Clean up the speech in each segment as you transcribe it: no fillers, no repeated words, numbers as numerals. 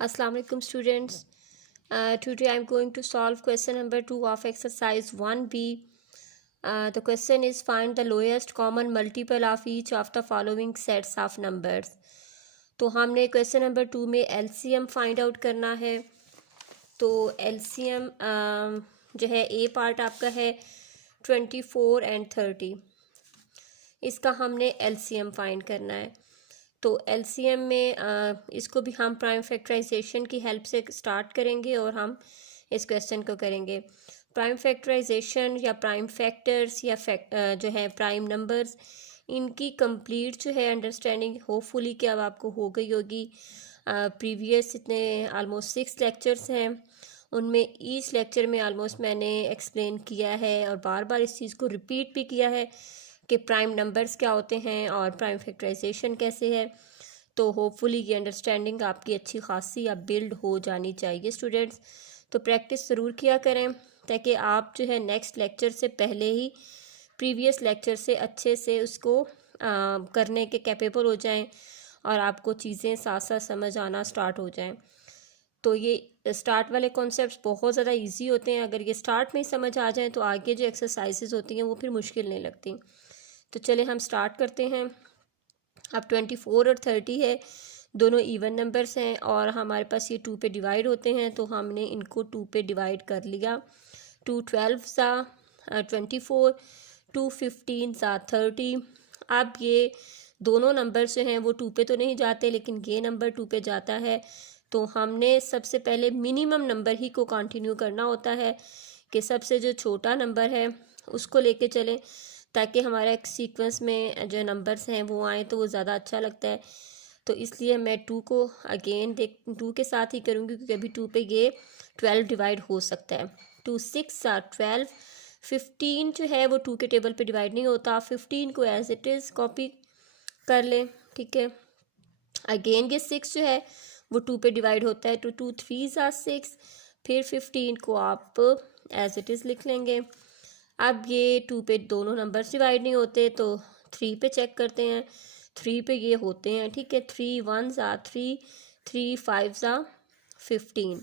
Assalamu alaikum students. Today I am going to solve question number 2 of exercise 1b. The question is find the lowest common multiple of each of the following sets of numbers. तो हमने question number 2 में LCM find out करना है। तो LCM जो है ए part आपका है 24 एंड 30। इसका हमने एलसीएम फाइंड करना है। तो एलसीएम में इसको भी हम प्राइम फैक्टराइजेशन की हेल्प से स्टार्ट करेंगे और हम इस क्वेश्चन को करेंगे। प्राइम फैक्टराइजेशन या प्राइम फैक्टर्स या जो है प्राइम नंबर्स, इनकी कंप्लीट जो है अंडरस्टैंडिंग होपफुली कि अब आपको हो गई होगी। प्रीवियस इतने ऑलमोस्ट 6 लेक्चर्स हैं, उनमें ईच लेक्चर में ऑलमोस्ट मैंने एक्सप्लेन किया है और बार बार इस चीज़ को रिपीट भी किया है कि प्राइम नंबर्स क्या होते हैं और प्राइम फैक्टराइजेशन कैसे है। तो होपफुली ये अंडरस्टैंडिंग आपकी अच्छी खासी अब बिल्ड हो जानी चाहिए स्टूडेंट्स। तो प्रैक्टिस ज़रूर किया करें ताकि आप जो है नेक्स्ट लेक्चर से पहले ही प्रीवियस लेक्चर से अच्छे से उसको करने के कैपेबल हो जाएं और आपको चीज़ें साथ साथ समझ आना स्टार्ट हो जाएं। तो ये स्टार्ट वाले कॉन्सेप्ट्स बहुत ज़्यादा इजी होते हैं, अगर ये स्टार्ट में ही समझ आ जाएं तो आगे जो एक्सरसाइजेज होती हैं वो फिर मुश्किल नहीं लगती। तो चले हम स्टार्ट करते हैं। अब 24 और 30 है, दोनों इवन नंबर्स हैं और हमारे पास ये 2 पे डिवाइड होते हैं, तो हमने इनको 2 पे डिवाइड कर लिया। 2 12 सा 24, 2 15 सा 30। अब ये दोनों नंबर्स जो हैं वो 2 पे तो नहीं जाते, लेकिन ये नंबर 2 पे जाता है। तो हमने सबसे पहले मिनिमम नंबर ही को कंटिन्यू करना होता है कि सबसे जो छोटा नंबर है उसको लेके चलें, ताकि हमारा एक सीक्वेंस में जो नंबर्स हैं वो आए तो वो ज़्यादा अच्छा लगता है। तो इसलिए मैं 2 को अगेन 2 के साथ ही करूँगी, क्योंकि अभी 2 पे ये 12 डिवाइड हो सकता है। 2 6 आर 12। 15 जो है वो 2 के टेबल पे डिवाइड नहीं होता, 15 को एज इट इज़ कॉपी कर लें, ठीक है। अगेन ये 6 जो है वो 2 पे डिवाइड होता है, तो 2 3 आर 6। फिर 15 को आप एज इट इज़ लिख लेंगे। अब ये 2 पे दोनों नंबर्स डिवाइड नहीं होते, तो 3 पे चेक करते हैं। 3 पे ये होते हैं, ठीक है। 3 1 ज़ा 3, 3 5 ज़ा 15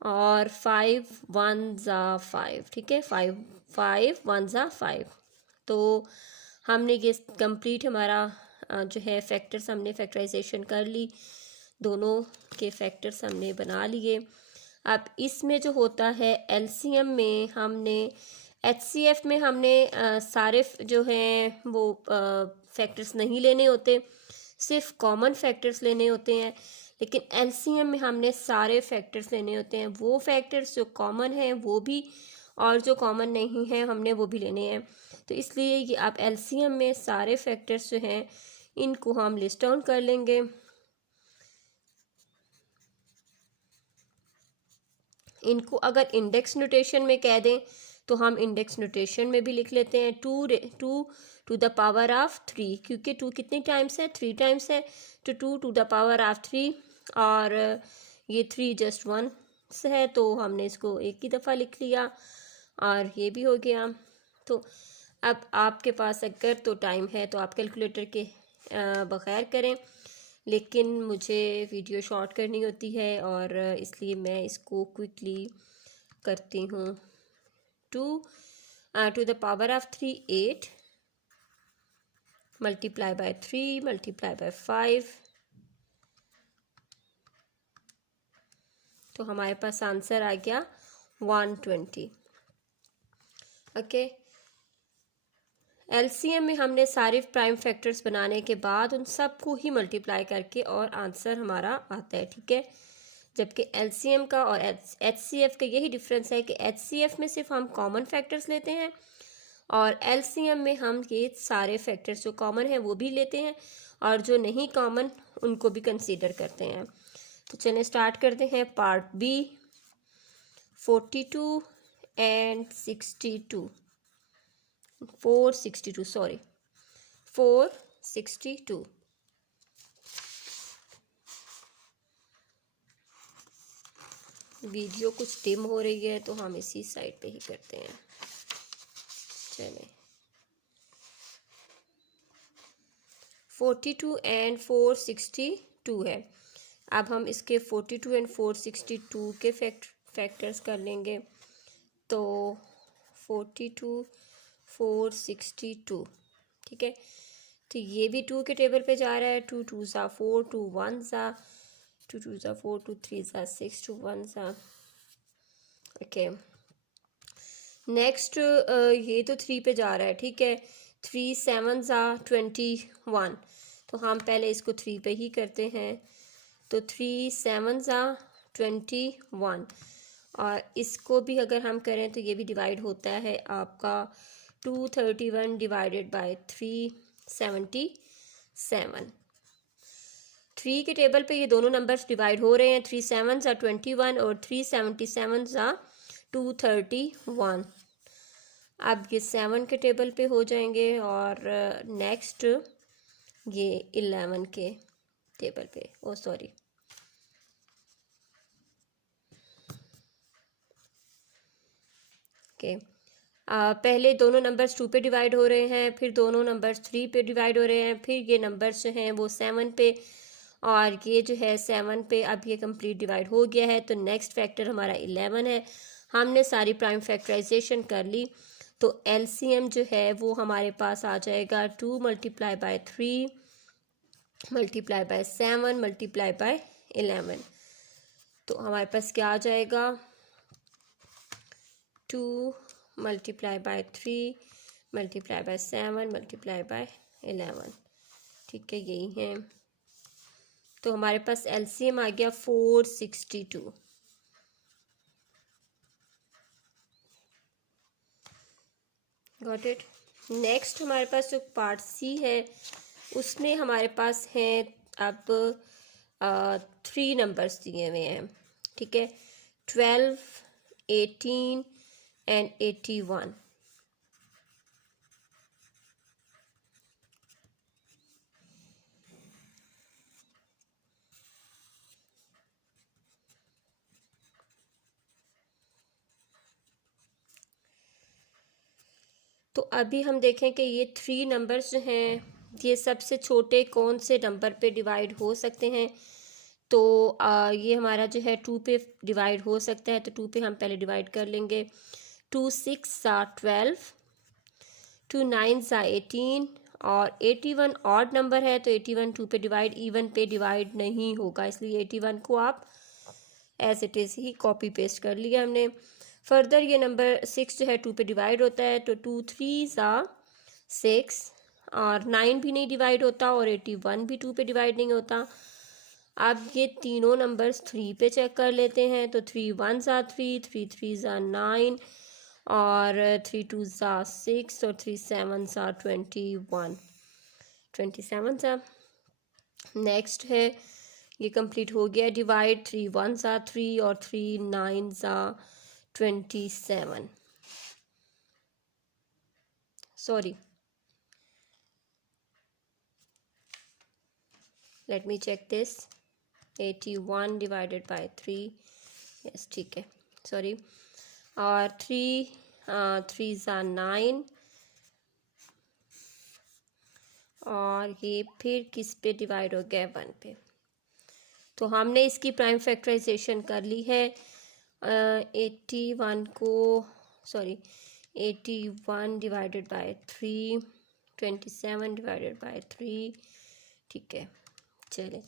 और 5 1 ज़ा 5, ठीक है। 5 5 1 ज़ा 5। तो हमने ये कंप्लीट हमारा जो है फैक्टर्स हमने फैक्टराइजेशन कर ली, दोनों के फैक्टर्स हमने बना लिए। अब इसमें जो होता है एलसीएम में हमने एचसीएफ में हमने सारे जो हैं वो फैक्टर्स नहीं लेने होते, सिर्फ कॉमन फैक्टर्स लेने होते हैं। लेकिन एलसीएम में हमने सारे फैक्टर्स लेने होते हैं, वो फैक्टर्स जो कॉमन हैं वो भी और जो कॉमन नहीं हैं हमने वो भी लेने हैं। तो इसलिए ये आप एलसीएम में सारे फैक्टर्स जो हैं इनको हम लिस्ट डाउन कर लेंगे। इनको अगर इंडेक्स नोटेशन में कह दें तो हम इंडेक्स नोटेशन में भी लिख लेते हैं। 2 टू द पावर ऑफ 3, क्योंकि 2 कितनी टाइम्स है, 3 टाइम्स है, तो 2 टू द पावर ऑफ 3। और ये 3 जस्ट 1 है, तो हमने इसको एक ही दफ़ा लिख लिया और ये भी हो गया। तो अब आपके पास अगर तो टाइम है तो आप कैलकुलेटर के बगैर करें, लेकिन मुझे वीडियो शॉर्ट करनी होती है और इसलिए मैं इसको क्विकली करती हूँ। 2 to the power of 3 8 multiply by 3 multiply by 5, तो हमारे पास आंसर आ गया 120। ओके। एलसीएम में हमने सारे प्राइम फैक्टर्स बनाने के बाद उन सबको ही मल्टीप्लाई करके और आंसर हमारा आता है, ठीक है। जबकि एलसीएम का और एचसीएफ का यही डिफरेंस है कि एचसीएफ में सिर्फ हम कॉमन फैक्टर्स लेते हैं और एलसीएम में हम ये सारे फैक्टर्स जो कॉमन हैं वो भी लेते हैं और जो नहीं कॉमन उनको भी कंसीडर करते हैं। तो चलिए स्टार्ट करते हैं part B. 42 and 62 462 sorry 462। Video कुछ डिम हो रही है तो हम इसी साइड पे ही करते हैं। चलें 42 एंड 462 है। अब हम इसके 42 एंड 462 के फैक्टर्स कर लेंगे। तो 42 462, ठीक है। तो ये भी 2 के टेबल पे जा रहा है। 2 2 सा 4, 2 1 सा 2 2 सा 4, 2 3 सा 6, 2 1 सा। ओके, नेक्स्ट ये तो 3 पे जा रहा है, ठीक है। 3 7 सा 21, तो हम पहले इसको 3 पे ही करते हैं। तो 3 7 सा 21, और इसको भी अगर हम करें तो ये भी डिवाइड होता है आपका 231 डिवाइडेड बाय 377। 3 के टेबल पे ये दोनों नंबर्स डिवाइड हो रहे हैं। 3 7 सा 21 और 377 सा 231। अब ये 7 के टेबल पे हो जाएंगे, और नेक्स्ट ये 11 के टेबल पे। ओ सॉरी, ओके। पहले दोनों नंबर्स 2 पे डिवाइड हो रहे हैं, फिर दोनों नंबर्स 3 पे डिवाइड हो रहे हैं, फिर ये नंबर्स जो हैं वो 7 पे, और ये जो है 7 पे अब ये कंप्लीट डिवाइड हो गया है। तो नेक्स्ट फैक्टर हमारा 11 है। हमने सारी प्राइम फैक्टराइजेशन कर ली, तो एलसीएम जो है वो हमारे पास आ जाएगा 2 multiply by 3 multiply by 7 multiply bye 11। तो हमारे पास क्या आ जाएगा, 2 multiply by 3 multiply by 7 multiply bye 11, ठीक है, यही है। तो हमारे पास एलसीएम आ गया 462। Got it. नेक्स्ट हमारे पास जो पार्ट सी है उसमें हमारे पास हैं अब 3 नंबर्स दिए हुए हैं, ठीक है। 12 18 एंड 81। तो अभी हम देखें कि ये 3 नंबर्स जो हैं ये सबसे छोटे कौन से नंबर पे डिवाइड हो सकते हैं। तो ये हमारा जो है 2 पे डिवाइड हो सकता है, तो 2 पे हम पहले डिवाइड कर लेंगे। 2 6 सा 12, 2 9 सा 18, और 81 ऑड नंबर है, तो 81 2 पे डिवाइड, इवन पे डिवाइड नहीं होगा, इसलिए 81 को आप एज इट इज़ ही कॉपी पेस्ट कर लिया हमने। फर्दर ये नंबर 6 जो है 2 पे डिवाइड होता है, तो 2 3 सा 6, और 9 भी नहीं डिवाइड होता, और 81 भी 2 पे डिवाइड नहीं होता। अब ये तीनों नंबर्स 3 पे चेक कर लेते हैं। तो 3 1 सा 3, 3 3 सा 9, और 3 2 सा 6, और 3 7 सा 21, 27 सा। नेक्स्ट है, ये कंप्लीट हो गया डिवाइड। 3 1 सा 3, और 3 9 सा 27। Sorry, let me check this. 81 divided by 3, yes, ठीक है, सॉरी। और 3 सा 9, और ये फिर किस पे डिवाइड हो गया, 1 पे। तो हमने इसकी प्राइम फैक्टराइजेशन कर ली है। 81 को, sorry, 81 divided by 3, 27 divided by 3, ठीक है। चलें,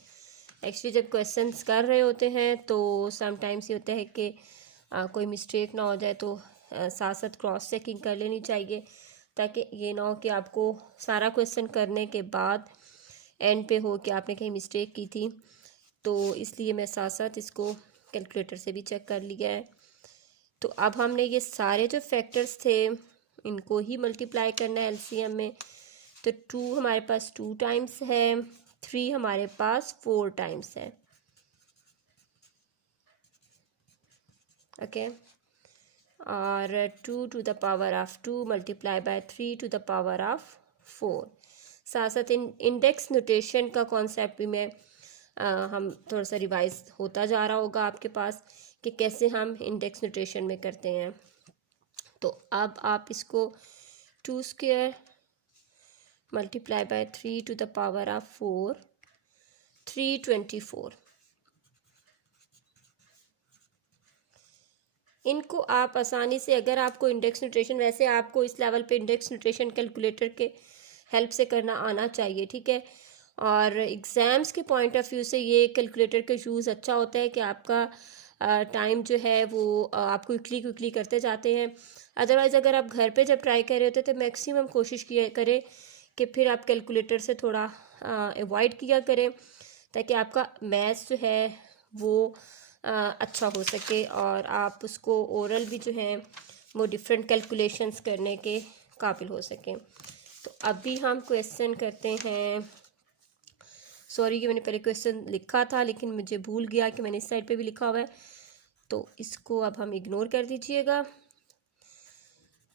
एक्चुअली जब क्वेश्चंस कर रहे होते हैं तो समटाइम्स ये होता है कि कोई मिस्टेक ना हो जाए, तो साथ साथ क्रॉस चेकिंग कर लेनी चाहिए, ताकि ये ना हो कि आपको सारा क्वेश्चन करने के बाद एंड पे हो कि आपने कहीं मिस्टेक की थी। तो इसलिए मैं साथ साथ इसको कैलकुलेटर से भी चेक कर लिया है। तो अब हमने ये सारे जो फैक्टर्स थे इनको ही मल्टीप्लाई करना है एलसीएम में। तो 2 हमारे पास 2 टाइम्स है, 3 हमारे पास 4 टाइम्स है, ओके। और 2 to the power of 2 multiply by 3 to the power of 4। साथ साथ इंडेक्स नोटेशन का कॉन्सेप्ट भी मैं हम थोड़ा सा रिवाइज होता जा रहा होगा आपके पास कि कैसे हम इंडेक्स नोटेशन में करते हैं। तो अब आप इसको 2 square multiply by 3 to the power of 4, 324। इनको आप आसानी से, अगर आपको इंडेक्स न्यूट्रिशन, वैसे आपको इस लेवल पे इंडेक्स न्यूट्रिशन कैलकुलेटर के हेल्प से करना आना चाहिए, ठीक है। और एग्ज़ाम्स के पॉइंट ऑफ व्यू से ये कैलकुलेटर का यूज़ अच्छा होता है कि आपका टाइम जो है वो आप क्विकली करते जाते हैं। अदरवाइज़ अगर आप घर पे जब ट्राई कर रहे होते तो मैक्सिमम कोशिश किया करें कि फिर आप कैलकुलेटर से थोड़ा अवॉइड किया करें, ताकि आपका मैथ्स जो है वो अच्छा हो सके और आप उसको ओरल भी जो है वो डिफरेंट कैलकुलेशंस करने के काबिल हो सकें। तो अभी हम क्वेश्चन करते हैं। सॉरी कि मैंने पहले क्वेश्चन लिखा था लेकिन मुझे भूल गया कि मैंने इस साइड पे भी लिखा हुआ है, तो इसको अब हम इग्नोर कर दीजिएगा।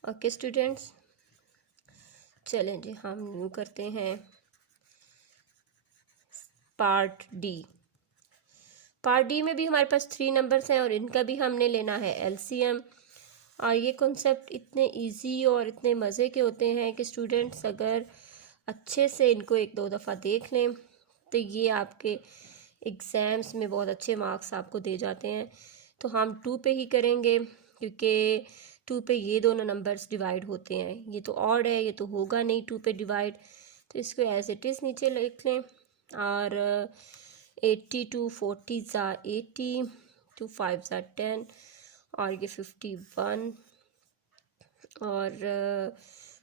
ओके स्टूडेंट्स, चलें जी हम न्यू करते हैं पार्ट डी। पार्ट डी में भी हमारे पास 3 नंबर्स हैं और इनका भी हमने लेना है एलसीएम। और ये कॉन्सेप्ट इतने इजी और इतने मज़े के होते हैं कि स्टूडेंट्स अगर अच्छे से इनको 1-2 दफ़ा देख लें तो ये आपके एग्ज़ाम्स में बहुत अच्छे मार्क्स आपको दे जाते हैं। तो हम 2 पे ही करेंगे क्योंकि 2 पे ये दोनों नंबर्स डिवाइड होते हैं। ये तो ऑड है, ये तो होगा नहीं 2 पे डिवाइड, तो इसको एज इट इज़ नीचे लिख लें। और 80 टू 40 ज़ा 80, टू 5 ज़ा 10 और ये 51। और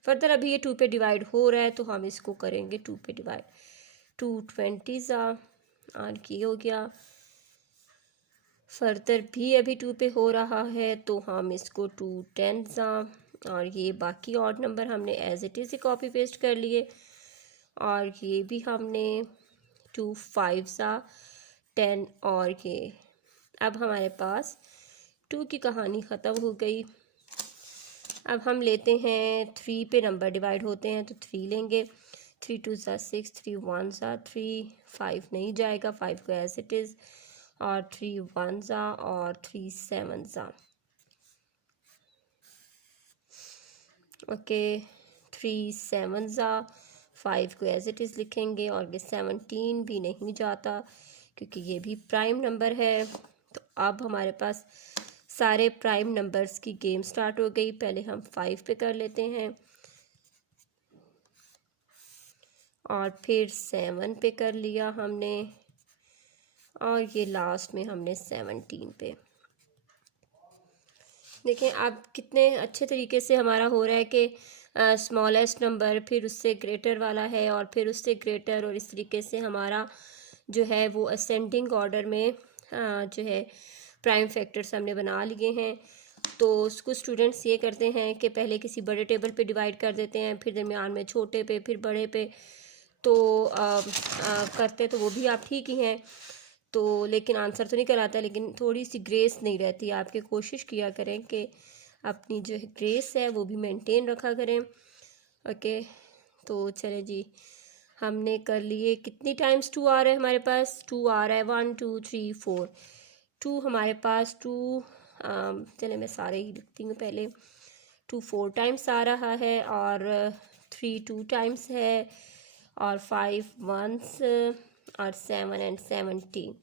फर्दर अभी ये 2 पे डिवाइड हो रहा है तो हम इसको करेंगे 2 पे डिवाइड। 220 ज़ा और ये हो गया। फर्दर भी अभी 2 पे हो रहा है तो हम इसको 210 ज़ा और ये बाकी ऑड नंबर हमने एज इट इज़ ही कॉपी पेस्ट कर लिए। और ये भी हमने 2 5 ज़ा 10 और ये अब हमारे पास 2 की कहानी ख़त्म हो गई। अब हम लेते हैं 3 पे नंबर डिवाइड होते हैं तो 3 लेंगे। 3 2 ज़ा 6, 3 1 ज़ा 3, 5 नहीं जाएगा, 5 को एज इट इज़, और 3 1 ज़ा और 3 7 ज़ा। ओके 3 7 ज़ा, 5 को एज इट इज़ लिखेंगे और ये 17 भी नहीं जाता क्योंकि ये भी प्राइम नंबर है। तो अब हमारे पास सारे प्राइम नंबर्स की गेम स्टार्ट हो गई। पहले हम 5 पे कर लेते हैं और फिर 7 पे कर लिया हमने और ये लास्ट में हमने 17 पे। देखें आप कितने अच्छे तरीके से हमारा हो रहा है कि स्मॉलेस्ट नंबर, फिर उससे ग्रेटर वाला है और फिर उससे ग्रेटर, और इस तरीके से हमारा जो है वो असेंडिंग ऑर्डर में जो है प्राइम फैक्टर्स हमने बना लिए हैं। तो कुछ स्टूडेंट्स ये करते हैं कि पहले किसी बड़े टेबल पे डिवाइड कर देते हैं, फिर दरमियान में छोटे पे, फिर बड़े पे। तो करते तो वो भी आप ठीक ही हैं, तो लेकिन आंसर तो निकल आता है, लेकिन थोड़ी सी ग्रेस नहीं रहती। आपके कोशिश किया करें कि अपनी जो है ग्रेस है वो भी मेंटेन रखा करें। ओके तो चले जी, हमने कर लिए। कितनी टाइम्स 2 आ रहा है हमारे पास? 2 आ रहा है, 1 2 3 4 2 हमारे पास। 2 चले मैं सारे ही लिखती हूँ पहले। 2 4 टाइम्स आ रहा है और 3 2 टाइम्स है और 5 वंस और 7 एंड 17।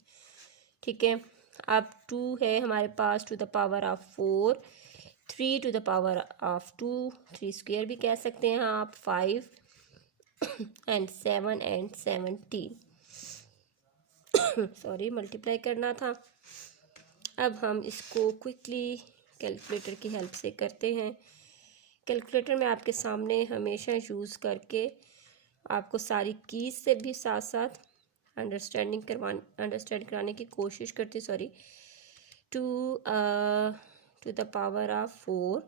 ठीक है, अब 2 है हमारे पास to the power of 4, 3 to the power of 2, 3 square भी कह सकते हैं आप, 5 एंड 7 एंड 17। सॉरी मल्टीप्लाई करना था। अब हम इसको क्विकली कैलकुलेटर की हेल्प से करते हैं। कैलकुलेटर में आपके सामने हमेशा यूज़ करके आपको सारी कीज से भी साथ साथ अंडरस्टैंड कराने की कोशिश करती। Sorry, 2 to the power of 4,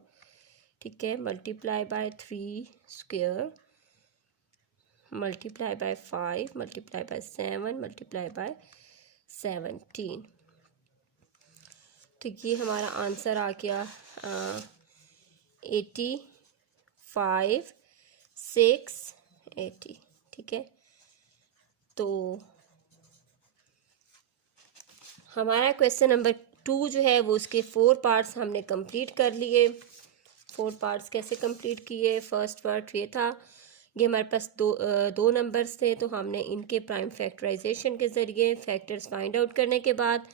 ठीक है, multiply by 3 square, multiply by 5, multiply by 7, multiply by 17। तो ये हमारा आंसर आ गया 85 6 80। ठीक है, तो हमारा क्वेश्चन नंबर 2 जो है वो उसके 4 पार्ट्स हमने कंप्लीट कर लिए। 4 पार्ट्स कैसे कंप्लीट किए? फर्स्ट पार्ट ये था, ये हमारे पास दो नंबर्स थे, तो हमने इनके प्राइम फैक्टराइजेशन के ज़रिए फैक्टर्स फाइंड आउट करने के बाद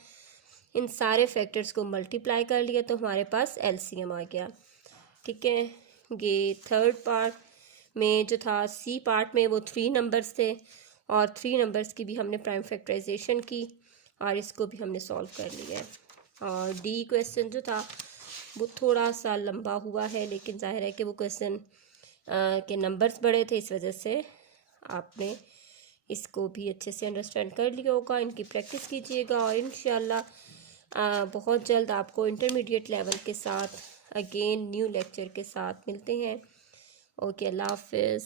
इन सारे फैक्टर्स को मल्टीप्लाई कर लिया तो हमारे पास एलसीएम आ गया। ठीक है, ये थर्ड पार्ट में जो था, सी पार्ट में वो 3 नंबर्स थे और 3 नंबर्स की भी हमने प्राइम फैक्टराइजेशन की और इसको भी हमने सॉल्व कर लिया है। और डी क्वेश्चन जो था वो थोड़ा सा लंबा हुआ है, लेकिन जाहिर है कि वो क्वेश्चन के नंबर्स बड़े थे, इस वजह से आपने इसको भी अच्छे से अंडरस्टैंड कर लिया होगा। इनकी प्रैक्टिस कीजिएगा और इंशाल्लाह बहुत जल्द आपको इंटरमीडिएट लेवल के साथ अगेन न्यू लेक्चर के साथ मिलते हैं। ओके, अल्लाह हाफिज़।